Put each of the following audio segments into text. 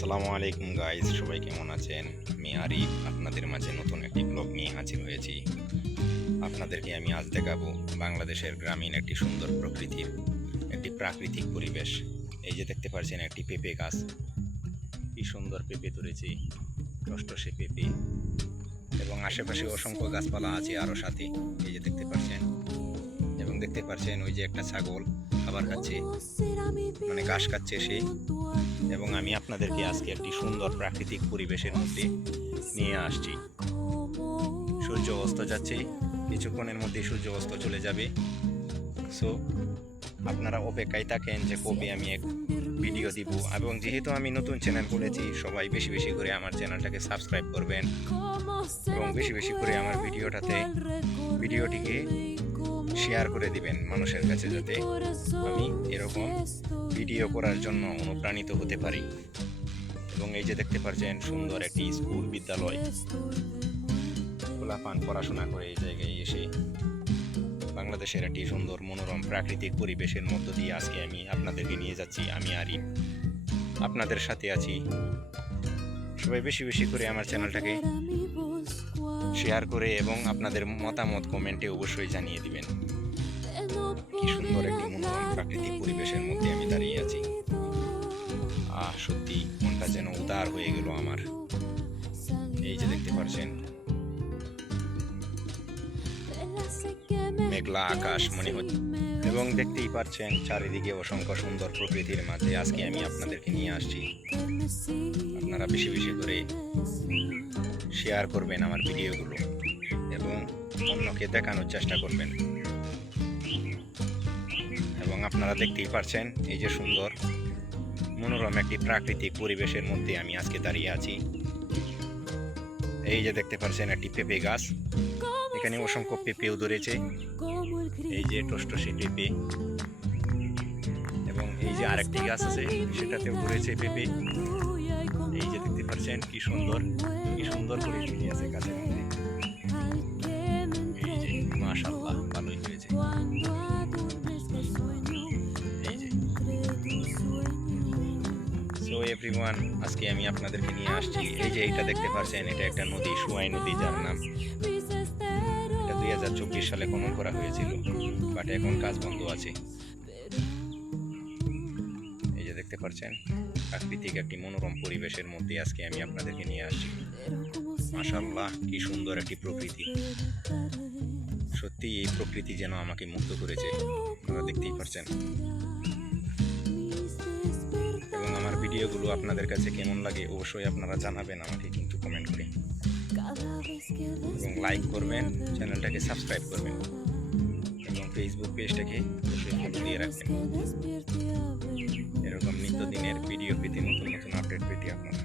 আসসালামু আলাইকুম গাইস, সবাই কেমন আছেন? আমি আরিফ আপনাদের মাঝে নতুন একটি ব্লগ নিয়ে হাজির হয়েছি। আপনাদেরকে আমি আজ দেখাবো বাংলাদেশের গ্রামীণ একটি সুন্দর প্রকৃতির একটি প্রাকৃতিক পরিবেশ। এই যে দেখতে পাচ্ছেন একটি পেঁপে গাছ, কি সুন্দর পেঁপে ধরেছে, টসটসে পেঁপে, এবং আশেপাশে অসংখ্য গাছপালা আছে আরও সাথে। এই যে দেখতে পাচ্ছেন, এবং দেখতে পাচ্ছেন ওই যে একটা ছাগল খাবার খাচ্ছে, মানে ঘাস খাচ্ছে সে। এবং আমি আপনাদেরকে আজকে একটি সুন্দর প্রাকৃতিক পরিবেশের মধ্যে নিয়ে আসছি। সূর্য অস্ত যাচ্ছে, কিছুক্ষণের মধ্যে সূর্য অস্ত চলে যাবে। সো আপনারা অপেক্ষায় থাকেন যে কবে আমি এক ভিডিও দিব। এবং যেহেতু আমি নতুন চ্যানেল খুলেছি, সবাই বেশি বেশি করে আমার চ্যানেলটাকে সাবস্ক্রাইব করবেন এবং বেশি বেশি করে আমার ভিডিওটিকে শেয়ার করে দিবেন মানুষের কাছে, যাতে আমি এরকম ভিডিও করার জন্য অনুপ্রাণিত হতে পারি। এবং এই যে দেখতে পাচ্ছেন সুন্দর একটি স্কুল বিদ্যালয়, খোলাপান পড়াশোনা করে এই জায়গায় এসে বাংলাদেশের একটি সুন্দর মনোরম প্রাকৃতিক পরিবেশের মধ্য দিয়ে আজকে আমি আপনাদেরকে নিয়ে যাচ্ছি। আমি আরিফ আপনাদের সাথে আছি। সবাই বেশি বেশি করে আমার চ্যানেলটাকে শেয়ার করে এবং আপনাদের মতামত কমেন্টে অবশ্যই জানিয়ে দিবেন। কি সুন্দর একটি মনোরম প্রাকৃতিক পরিবেশের মধ্যে আমি দাঁড়িয়ে আছি। সত্যি মনটা যেন উদার হয়ে গেল আমার। এই যে দেখতে পাচ্ছেন মেঘলা আকাশ মনে হচ্ছে, এবং দেখতেই পাচ্ছেন চারিদিকে অসংখ্য সুন্দর প্রকৃতির মাঝে আজকে আমি আপনাদেরকে নিয়ে আসছি। আপনারা বেশি বেশি করে শেয়ার করবেন আমার ভিডিওগুলো এবং অন্যকে দেখানোর চেষ্টা করবেন। এবং আপনারা দেখতেই পাচ্ছেন এই যে সুন্দর মনোরম একটি প্রাকৃতিক পরিবেশের মধ্যে আমি আজকে দাঁড়িয়ে আছি। এই যে দেখতে পাচ্ছেন একটি পেঁপে গাছ, এখানে অসংখ্য পেঁপেও ধরেছে, এই যে টসটসে পেঁপে। এবং এই যে আরেকটি গাছ আছে, সেটাতেও ধরেছে পেঁপে। এই যে দেখতে পাচ্ছেন কি সুন্দর করে ঝুলে আছে গাছের মধ্যে। এই যে মাশাআল্লাহ, ভালোই হয়েছে। এই যে সো এভরিওয়ান, আজকে আমি আপনাদেরকে নিয়ে আসছি। এই যে এইটা দেখতে পাচ্ছেন, এটা একটা নদী, সুয়াই নদী, যার নাম। এটা 2024 সালে খনন করা হয়েছিল, বাট এখন কাজ বন্ধ আছে। এই যে দেখতে পাচ্ছেন প্রাকৃতিক একটি মনোরম পরিবেশের মধ্যে আজকে আমি আপনাদেরকে নিয়ে আসছি। মাশাআল্লাহ, কি সুন্দর একটি প্রকৃতি। সত্যি এই প্রকৃতি যেন আমাকে মুগ্ধ করেছে, আপনারা দেখতেই পাচ্ছেন। এবং আমার ভিডিওগুলো আপনাদের কাছে কেমন লাগে অবশ্যই আপনারা জানাবেন আমাকে কিন্তু কমেন্ট করে, এবং লাইক করবেন, চ্যানেলটাকে সাবস্ক্রাইব করবেন, এবং ফেসবুক পেজটাকে অবশ্যই ফলো দিয়ে রাখবেন। এরকম নিত্যদিনের ভিডিও পেতে, নতুন নতুন আপডেট পেতে, আপনারা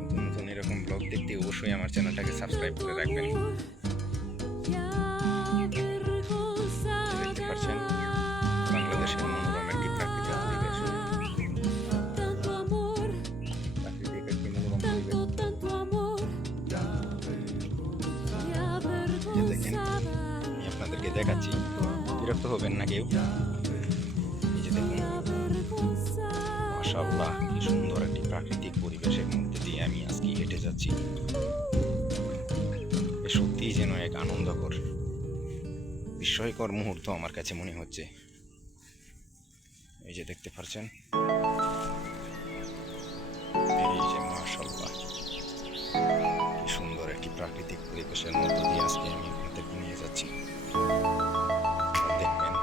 নতুন নতুন এরকম ব্লগ দেখতে অবশ্যই আমার চ্যানেলটাকে সাবস্ক্রাইব করে রাখবেন। দেখতে পাচ্ছেন বাংলাদেশের মনোরম একটি প্রাকৃতিক পরিবেশ, প্রাকৃতিক একটি মনোরম পরিবেশ। দেখেন, আমি আপনাদেরকে দেখাচ্ছি, বিরক্ত হবেন না কেউ। এই যে দেখুন, মাশাআল্লাহ, কি সুন্দর একটি প্রাকৃতিক পরিবেশের মধ্যে দিয়ে আমি আজকে হেঁটে যাচ্ছি। সত্যিই যেন এক আনন্দকর, বিস্ময়কর মুহূর্ত আমার কাছে মনে হচ্ছে। এই যে দেখতে পাচ্ছেন, এই যে মাশাআল্লাহ, কি সুন্দর একটি প্রাকৃতিক পরিবেশের মধ্য দিয়ে আজকে আমি আপনাদেরকে নিয়ে যাচ্ছি। দেখবেন,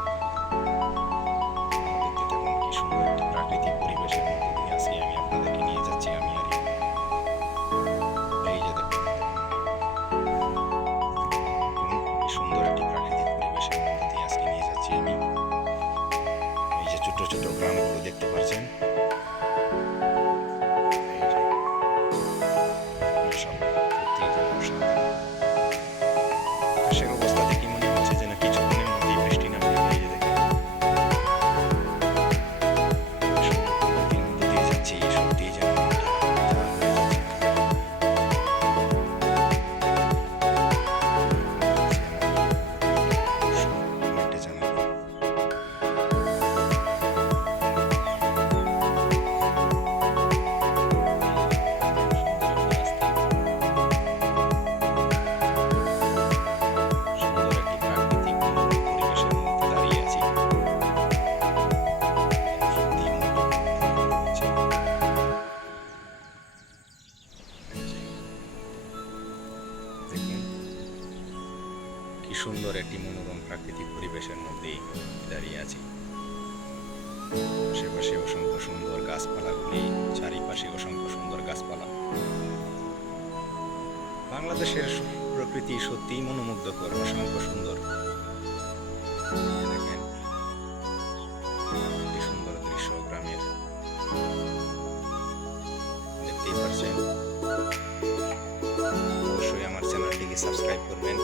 দেখতে থাকুন, কি সুন্দর একটি প্রাকৃতিক পরিবেশের মধ্য দিয়ে আজকে আমি আপনাদেরকে নিয়ে যাচ্ছি। আমি আর এই যে দেখুন, কি সুন্দর একটি প্রাকৃতিক পরিবেশের মধ্য দিয়ে আজকে নিয়ে যাচ্ছি আমি। এই যে ছোট ছোট গ্রামগুলো দেখতে পাচ্ছেন, আকাশের অবস্থা দেখে মনে হচ্ছে যে না কিছুক্ষণের মধ্যেই বৃষ্টি নামবে। এই যে দেখেন, নদীর মধ্যে দিয়ে যাচ্ছি, সত্যিই যেন সুন্দর একটি মনোরম প্রাকৃতিক পরিবেশের মধ্যেই দাঁড়িয়ে আছি। আশেপাশে অসংখ্য সুন্দর গাছপালাগুলি, চারিপাশে অসংখ্য সুন্দর গাছপালা। বাংলাদেশের প্রকৃতি সত্যিই মনোমুগ্ধকর, অসংখ্য সুন্দর। দেখেন একটি সুন্দর দৃশ্য গ্রামের, দেখতেই পাচ্ছেন। অবশ্যই আমার চ্যানেলটিকে সাবস্ক্রাইব করবেন।